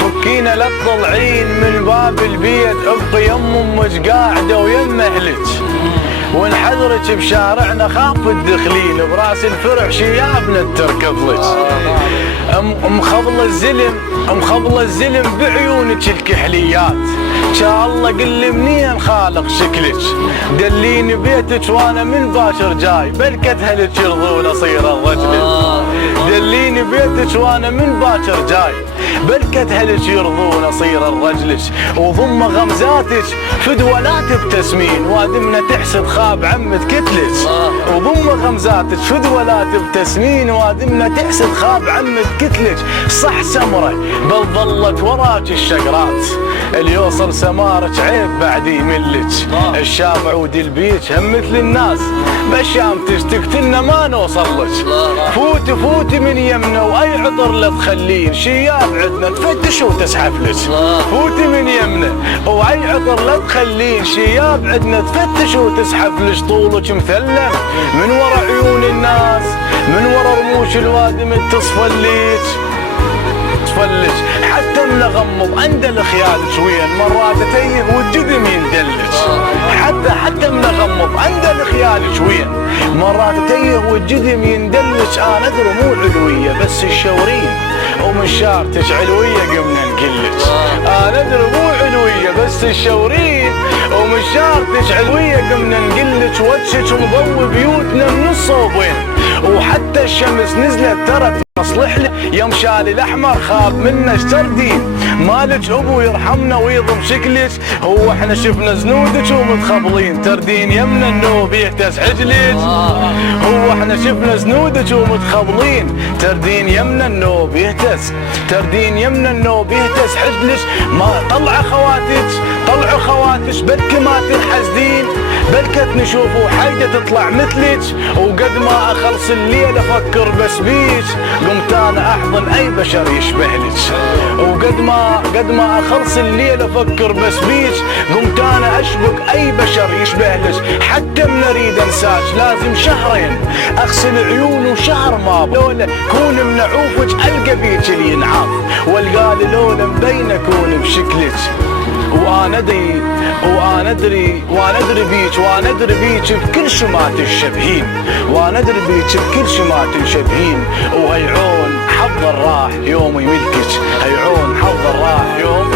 فكينا لا تطلعين من باب البيت، ابقي يم امك قاعده ويم اهلك، ونحذرك بشارعنا خاف تدخلين، براس الفرع شيابنا تركض لك. مخبله الزلم بعيونك الكحليات، شاء الله قل منين خالق شكلك، دليني بيتك وانا من باشر جاي، بلكت هلك يرضون اصير الرجل. دليني بيتك وانا من باكر جاي، بلكت هلك يرضون اصير الرجلك، وضم غمزاتك فدوى لا تبتسمين، وادمنا تحسد خاب عمة كتلك. وضم غمزاتك فدوى لا تبتسمين، وادمنا تحسد خاب عمة كتلك. صح سمره بل ظلت وراك الشقرات، اللي يوصل سمارك عيب بعد يملك. الشام عود البيج هم مثل الناس، بالشام تشتكتلنا ما نوصلك. فوتي من يمنا واي عطر لا تخلين، شياب عدنا تفتش وتسحفلك. فوتي من يمنا واي عطر لا تخلين، شياب عدنا تفتش وتسحفلك. طولك مثلث من ورا عيون الناس، من ورا رموش الوادم تصفليك حتى من غمض عند الخيال شوين، مرات تيه والجذم يندلج. حتى من غمض عند الخيال شوين، مرات تيه والجذم يندلج. انا ادري مو علويه بس الشورين، ومن شارتك علويه قمنا نقلج. انا ادري مو علويه بس الشورين، ومن شارتك علويه قمنا نقلج. وجهك مضوي بيوتنا من الصوبين، وحتى الشمس نزلت ترى مصلح له. يوم شالي الاحمر خاب منه تردين، مالك ابو يرحمنا ويضم شكلك. هو احنا شفنا زنودك ومتخبلين، تردين يمنا النوب يهتز حجلك. هو احنا شفنا زنودك ومتخبلين، تردين يمنا النوب يهتز، تردين يمنا النوب يهتز حجلك. ما طلعوا خواتك بلك ما تنحسدين، بلكت نشوفوا حيدة تطلع مثلك. وقد ما اخلص الليل افكر بس بيك، قمت انا احضن اي بشر يشبهلك. وقد ما اخلص الليل افكر بس بيك، قمت انا اشبك اي بشر يشبهلك. حتى من اريد انساك لازم شهرين اغسل عيون وشهر ما لولا كون من عوفك القى بيك اللي ينعاف، والقال لولا مبين اكون بشكلك. وانا ادري بيك بكل شمات الشبهين، وانا ادري بيك بكل شمات الشبهين. وهيعون حظ الراح يوم يملكك، هيعون حظ الراح يوم